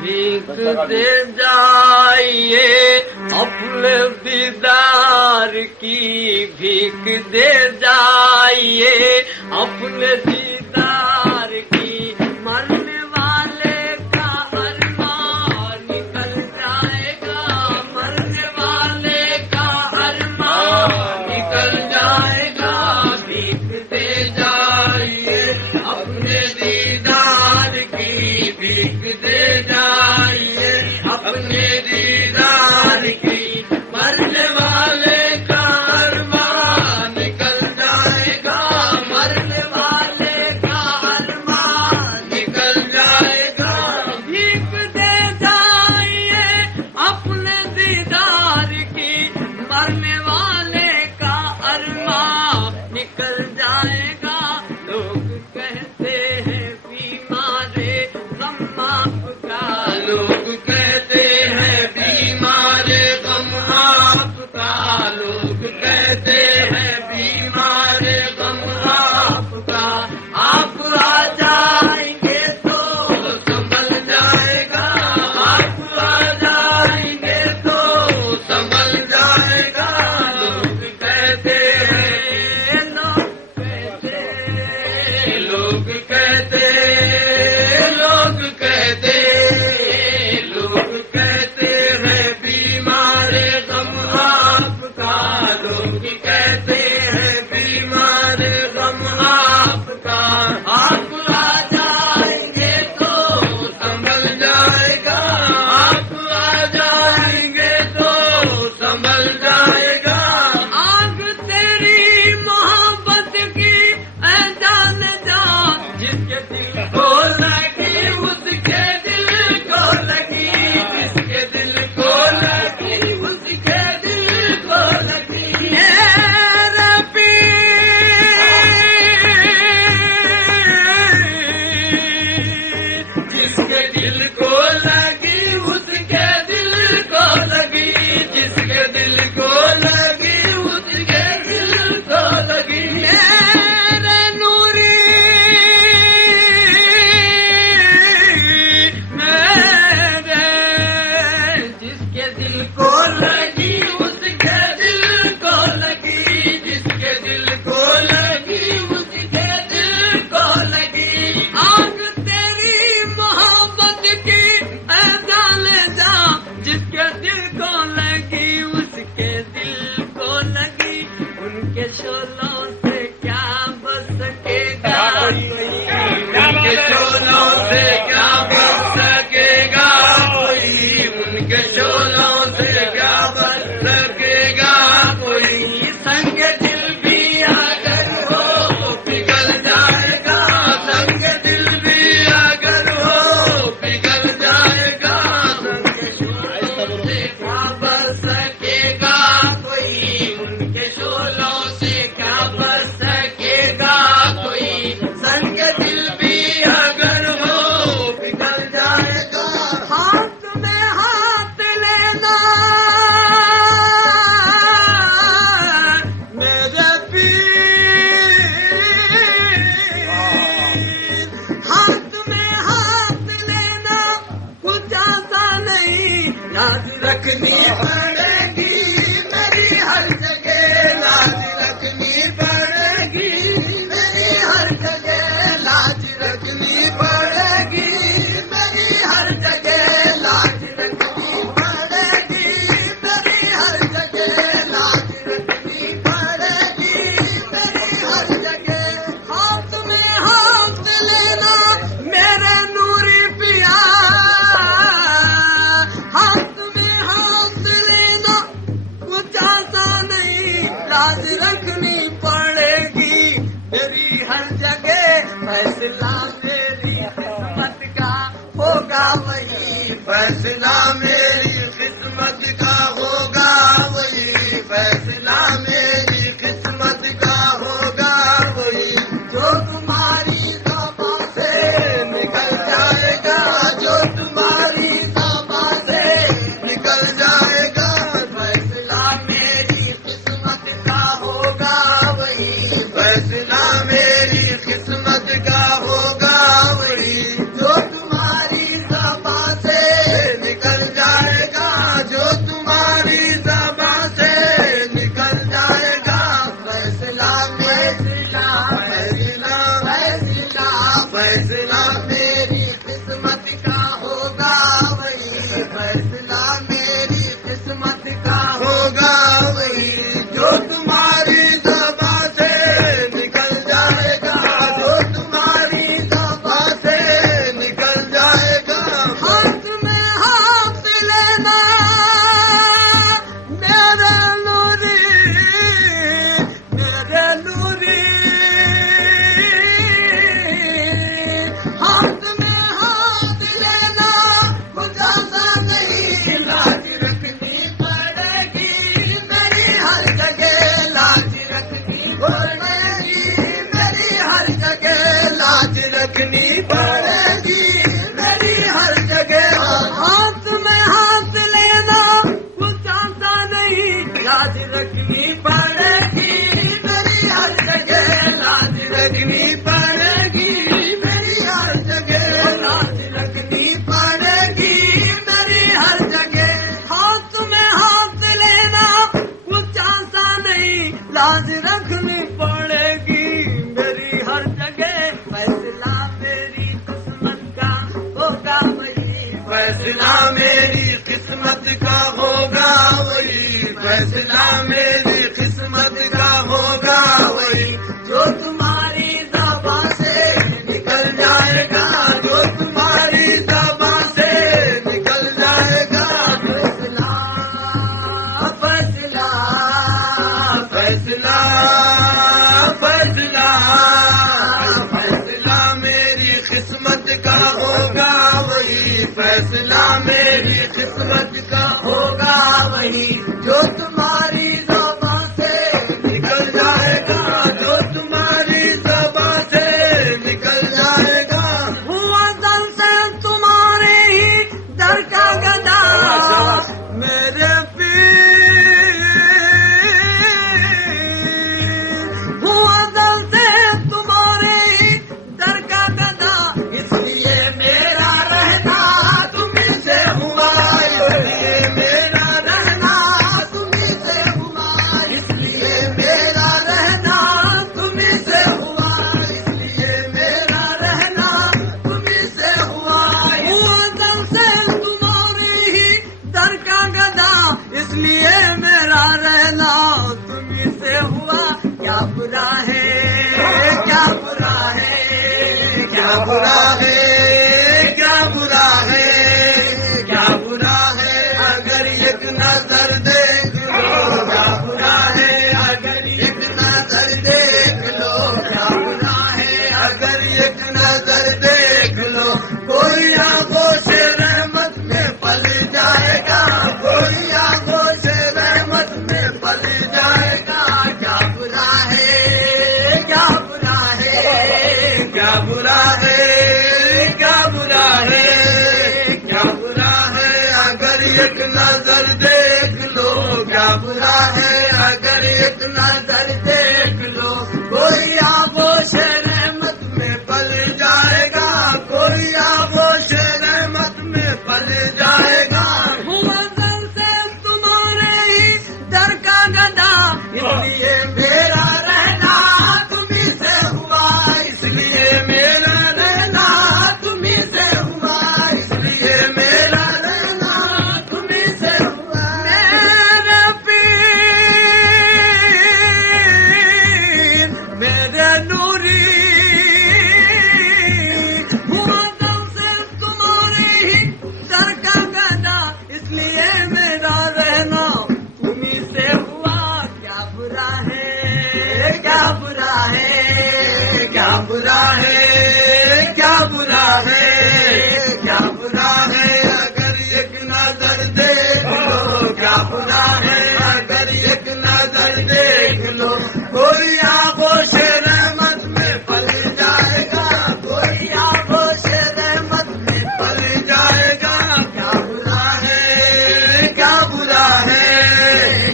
بھیک دے جائیے اپنے دیدار کی، بھیک دے جائیے اپنے دیدار کی، مرنے والے کا ارمان نکل جائے گا، مرنے والے کا ارمان نکل جائے گا، بھیک دے جائیے اپنے دیدار کی، بھیک دے جائیے اپنے دیدار کی، مرنے والے کا ارمان نکل جائے گا، مرنے والے کا ارمان نکل جائے گا، بھیک دے جائیے اپنے دیدار کی، مرنے والے کا ارمان نکل جائے گا، لوگ کہتے ہیں بیمارے غم آپ کا، لوگ کہتے ہیں بیمارے غم آپ کا، لوگ کہتے ہیں بیمارے غم آپ کا، آپ آ جائیں گے تو سنبھل جائے گا، آپ آ جائیں گے تو سنبھل جائے گا، لوگ کہتے ہیں، لوگ کہتے ہیں، لوگ کہتے ہیں، لوگ کہتے ہیں، لوگ کہتے ہیں بیمارے غم آپ کا، لوگ کہتے ہیں بیمارے غم آپ کا، آپ آ جائیں گے تو سنبھل جائے گا، آپ آ جائیں گے تو سنبھل جائے گا، آگ تیری محبت کی اے جان جان، جس کے دل کو لگی اس کے دل کو لگی، جس کے دل کو لگی اس کے دل کو لگی، میرے پیر، جس کے دل کو لگی اس کے دل کو لگی، جس کے دل کو لگی اس کے دل کو لگی، میرے نوری، میرے جس کے دل کو لگی اس کے دل کو لگی، جس کے دل کو لگی اس کے دل کو لگی، آگ تیری محبت کی اے جان جا، جس کے دل کو لگی اس کے دل کو لگی، ان کے شعلوں سے کیا بچ سکے گا، ان کے شعلوں سے کیا بچ سکے گا کوئی، ان کے شعلوں سے کیا بچ سکے گا کوئی، سنگ دل بھی اگر ہو پگھل جائے گا، سنگ دل بھی اگر ہو پگھل جائے گا، سنگ شعلوں سے کیا بچ سکے گا کوئی، ان کے شعلوں سے کیا بچ سکے گا کوئی، سنگ دل بھی اگر ہو پگھل جائے گا، ہاتھ میں ہاتھ لینا میرے پیر، ہاتھ میں ہاتھ لینا کچھ آسان نہیں، لاز رکھنی پڑے گی میری ہر جگہ، لاز رکھنی پڑے گی میری ہر جگہ، لاز رکھنی پڑے گی میری ہر جگہ، لاز رکھنی پڑے گی میری ہر جگہ، لاز رکھنی پڑے گی میری ہر جگہ، ہاتھ میں ہاتھ لینا میرے نوری پیا، ہاتھ میں ہاتھ لینا کچھ آسان نہیں، لاز رکھنی پڑے گی میری ہر جگہ، فیصلہ میری قسمت کا ہوگا وہی، فیصلہ میری قسمت کا ہوگا وہی، فیصلہ میری قسمت کا ہوگا وہی، جو تمہاری زبان سے نکل جائے گا، جو تمہاری زبان سے نکل جائے گا، فیصلہ میری قسمت کا ہوگا وہی، فیصلہ میری قسمت کا ہوگا وہی، جو تمہاری فیصلہ میری قسمت کا ہوگا وہی، فیصلہ میری قسمت کا ہوگا وہی، جو تمہاری زبان سے نکل جائے گا، جو تمہاری زبان سے نکل جائے گا۔ ہاتھ میں ہاتھ لینا میرے نوری، میرے نوری، ہاتھ میں ہاتھ لینا کچھ آسان نہیں، لاج رکھنی پڑے گی میری ہر جگہ، لاج رکھنی پڑے گی میری ہر جگہ، لاج رکھنی پڑے گی میری ہر جگہ۔ ہاتھ میں ہاتھ لینا کچھ آسان نہیں، لاج رکھنی پڑے گی میری ہر جگہ، لاج رکھنی پڑے گی میری ہر جگہ، لاج رکھنی پڑے گی میری ہر جگہ۔ ہاتھ میں ہاتھ لینا کچھ آسان نہیں، لاج رکھنی پڑے گی میری ہر جگہ، فیصلہ میری قسمت کا ہوگا وہی، فیصلہ میری قسمت کا ہوگا وہی، فیصلہ میری قسمت کا ہوگا وہی، جو تمہاری زبان سے نکل جائے گا، جو تمہاری زبان سے نکل جائے گا۔ فیصلہ فیصلہ فیصلہ فیصلہ فیصلہ میری قسمت کا ہوگا وہی، فیصلہ میری قسمت کا ہوگا وہی، جو تمہاری زبان سے نکل جائے گا، جو تمہاری زبان سے نکل جائے گا۔ ہوا دل سے تمہارے ہی در کا گدا میرے پیر، ہوا دل سے تمہارے ہی در کا گدا، اس لیے میرا رہنا تمہیں سے ہوا، اس لیے میرا رہنا تمہیں سے ہوا، اس لیے میرا رہنا تمہیں سے ہوا، اس لیے میرا رہنا تمہیں سے ہوا۔ ہوا دل سے تمہارے ہی در کا گدا، اس لیے میرا رہنا تمہیں سے ہوا۔ کیا برا ہے کیا برا ہے کیا برا ہے کیا برا ہے کیا برا ہے اگر ایک نظر دیکھ لو، کیا برا ہے اگر ایک نظر دیکھ لو، کیا برا ہے اگر ایک نظر دیکھ لو، کوئی آنکھوں سے رحمت میں پل جائے گا، کوئی آنکھوں سے رحمت میں پل جائے گا۔ کیا برا ہے کیا برا ہے کیا برا ہے کیا برا ہے کیا برا ہے اگر ایک نظر دیکھ لو، کیا برا ہے اگر ایک نظر دیکھ لو، کوئی آنکھوں سے رحمت میں پل جائے گا، کوئی آنکھوں سے رحمت میں پل جائے گا۔ ہوا دل سے تمہارے ہی در کا گدا، اس لیے میرا رہنا تمہیں سے ہوا، اس لیے میرا رہنا تمہیں سے ہوا، اس لیے میرا رہنا تمہیں سے ہوا۔ میرے پیر میرے نوری، ہوا دل سے تمہارے ہی در کا گدا، اس لیے میرا رہنا تمہیں سے ہوا۔ کیا برا ہے کیا برا ہے کیا برا ہے کیا برا ہے کیا برا ہے اگر ایک نظر دیکھ لو، کیا برا ہے اگر ایک نظر دیکھ لو، کوئی آنکھوں سے رحمت میں پل جائے گا، کوئی آنکھوں سے رحمت میں پل جائے گا۔ کیا برا ہے کیا برا ہے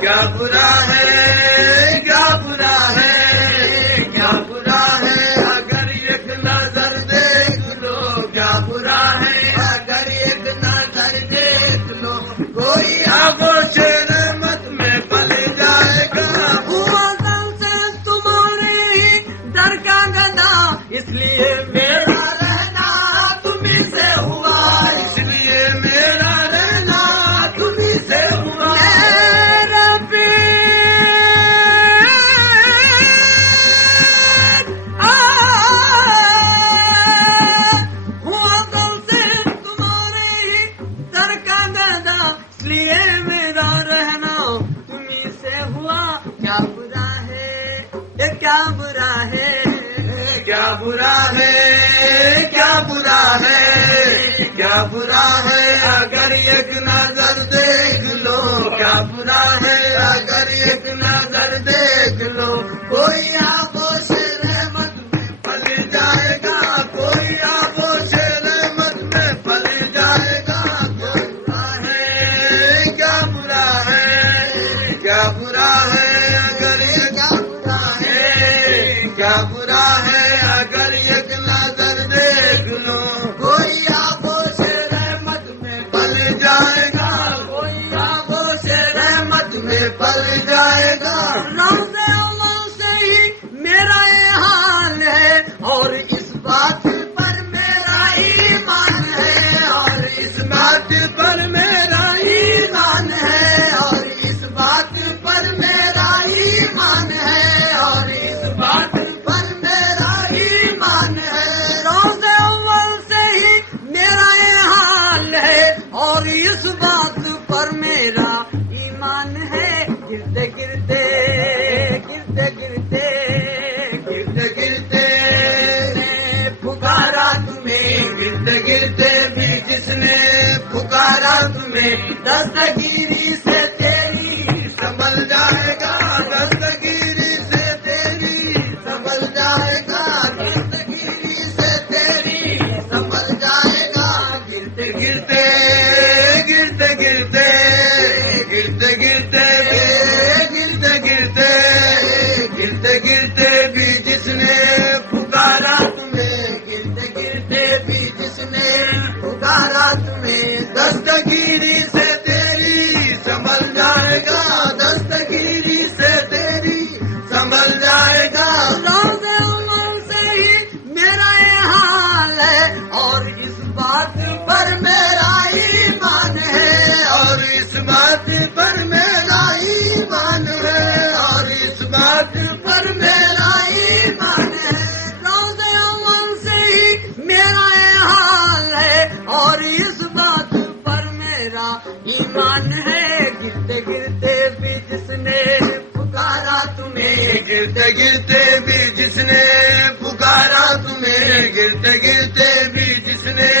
کیا برا ہے کیا برا ہے کیا برا ہے اگر ایک نظر دیکھ لو، کیا برا ہے اگر ایک نظر دیکھ لو، کوئی آنکھوں سے رحمت میں پل جائے گا۔ ہوا دل سے تمہارے ہی در کا گدا، اس لیے میرا تمہیں دستگیری سے تیری سنبھل جائے گا دستگیری سے تیری سنبھل جائے گا دستگیری سے تیری سنبھل جائے گا گرتے گرتے گرتے گرتے گرتے گرتے گرتے گرتے گرتے گرتے بھی جس نے پکارا تمہیں گرتے گرتے بھی جس نے پکارا تمہیں دستگیری سے تیری سنبھل جائے گا دستگیری سے تیری سنبھل جائے گا روز اول سے ہی میرا یہ حال ہے اور اس بات پر میرا ایمان ہے اور اس بات پر میرا ایمان ہے اور اس بات پر میرا ایمان ہے روز اول سے ہی میرا یہ حال ہے اور اس بات پر میرا ایمان ہے گرتے گرتے بھی جس نے پکارا تمہیں گرتے گرتے بھی جس نے پکارا تمہیں گرتے گرتے بھی جس نے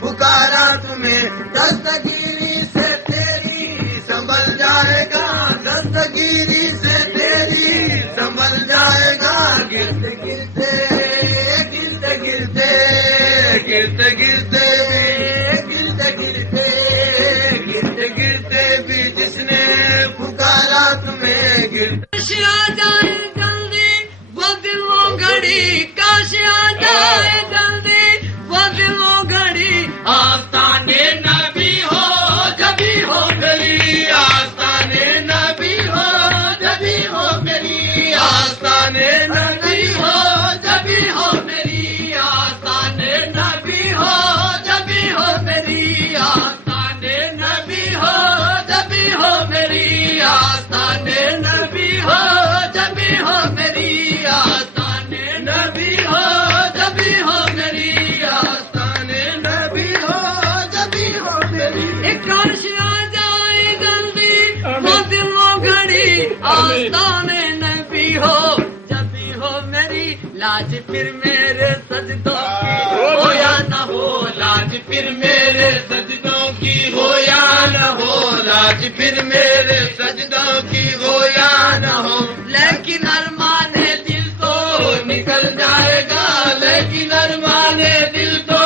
پکارا تمہیں دستگیری سے تیری سنبھل جائے گا دستگیری سے تیری سنبھل جائے گا گرتے گرتے گرتے گرتے گرتے گرتے گرتے گرتے گرتے گرتے بھی جس نے پکارا تمہیں گرتے کاش آ جائے جلدی وہ دل وہ گھڑی کاش آ جائے جلدی وہ دل وہ گھڑی آستانے نبی ہو جبھی ہو میری آستانے نبی ہو جبھی ہو میری آستانے نبی ہو جبھی ہو میری آستانے نبی ہو جبھی ہو میری آستانے نبی ہو جبھی ہو میری آستانے نبی ہو جبھی ہو میری آستانے نبی ہو جبھی ہو میری آستانے نبی ہو جبھی ہو میری کاش آ جائے جلدی وہ دل وہ گھڑی آستانے نبی ہو جب بھی ہو میری لاج پھر میرے سجدوں کی ہو یا نہ ہو لاج پھر میرے سجدوں کی ہو یا نہ ہو لاج پھر میرے سجدوں کی ہو یا نہ ہو لیکن ارمان دل تو نکل جائے گا لیکن ارمان دل تو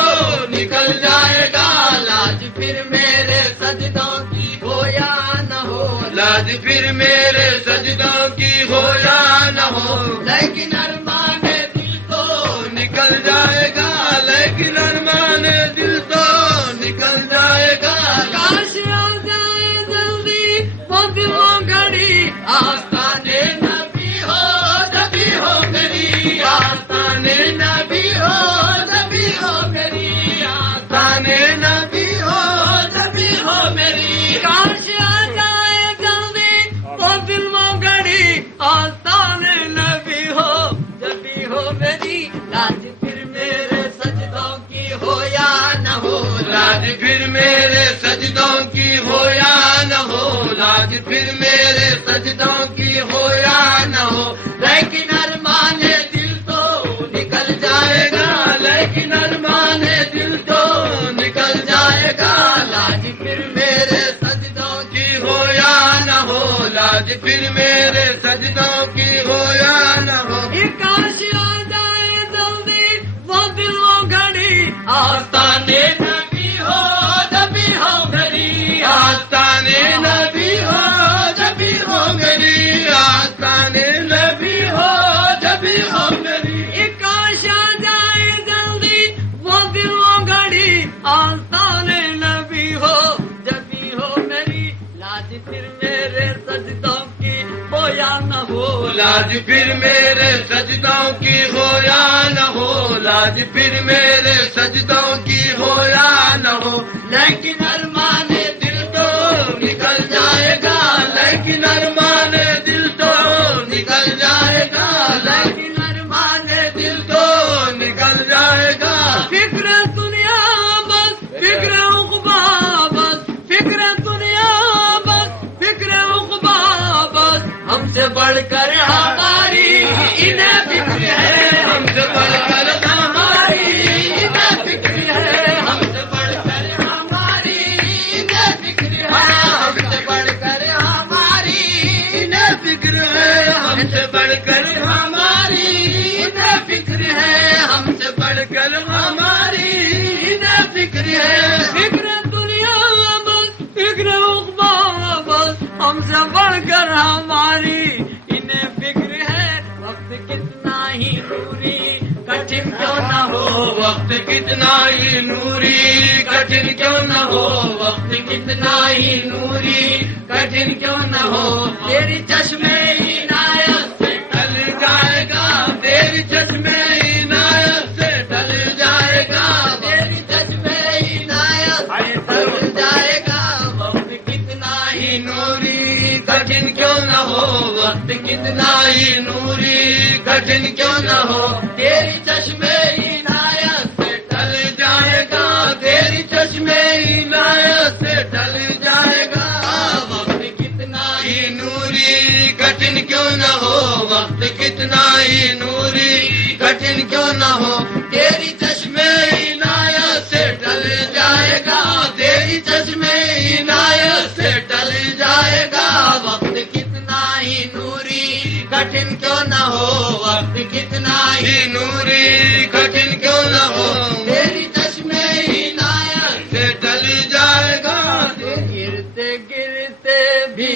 نکل جائے گا لاج پھر میرے سجدوں کی ہو یا نہ ہو لاج پھر میرے سجدوں کی ہو یا نہ ہو لیکن ارمان دل تو نکل جائے گا لیکن ارمان دل تو نکل جائے گا کاش آ جائے جلدی وہ دل وہ گھڑی آستانے نبی ہو جبھی ہو میری آستانے نبی ہو جبھی ہو میری آستانے نبی ہو جبھی ہو میری کاش آ جائے جلدی وہ دل وہ گھڑی آستانے نبی ہو جب بھی ہو میری لاج پھر میرے سجدوں کی ہو یا نہ ہو لاج پھر میرے سجدوں کی ہو یا نہ ہو لاج پھر میرے سجدوں کی ہو یا نہ ہو لیکن ارمان دل تو نکل جائے گا لیکن ارمان دل تو نکل جائے گا لاج پھر میرے سجدوں کی ہو یا نہ ہو لاج پھر میرے سجدوں کی ہو یا نہ ہو کی کاش آ جائے جلدی وہ دل وہ گھڑی آستانے نبی ہو جبھی ہو میری آستانے نبی ہو جبھی ہو میری آستانے نبی ہو جبھی ہو میری کاش آ جائے جلدی وہ دل وہ گھڑی آستانے نبی ہو جب بھی ہو میری لاج پھر میرے سجدوں کی ہو یا نہ ہو لاج پھر میرے سجدوں کی ہو یا نہ ہو لاج پھر میرے سجدوں کی ہو یا نہ ہو لیکن ارمان دل تو نکل جائے گا لیکن ارمان دل تو نکل جائے گا لیکن ارمان دل تو نکل جائے گا فکر دنیا بس فکر عقبہ بس فکر دنیا بس فکر عقبہ بس ہم سے بڑھ کر ہماری انہیں فکر ہے ہم سے بڑھ کر ہماری انہیں فکر ہے ہم سے بڑھ کر ہماری ہماری انہیں فکر ہے، فکر دنیا بس، فکر عقبہ بس، ہم سے بڑھ کر ہماری انہیں فکر ہے۔ وقت کتنا ہی نوری کٹھن کیوں نہ ہو، وقت کتنا ہی نوری کٹھن کیوں نہ ہو، وقت کتنا ہی نوری کٹھن کیوں نہ ہو، تیری چشمے عنایت سے ڈل جائے گا، تیری چشمے عنایت سے ڈل جائے گا، تیری چشمے عنایت سے ڈل جائے گا۔ وقت کتنا ہی نوری کٹھن کیوں نہ ہو، وقت کتنا ہی نوری کٹھن کیوں نہ ہو، تیری چشمے عنایت سے ڈل جائے گا، تیری چشمے عنایت سے ڈل جائے گا۔ وقت کتنا ہی نوری کٹھن کیوں نہ ہو، وقت کتنا ہی نوری کٹھن کیوں نہ ہو، تیری چشمے عنایت سے ڈل جائے گا، تیری چشمے عنایت سے ڈل جائے گا۔ وقت کتنا ہی نوری کٹھن کیوں نہ ہو، وقت کتنا ہی نوری کٹھن کیوں نہ ہو، تیری چشمے عنایت سے ڈل جائے گا۔ گرتے گرتے بھی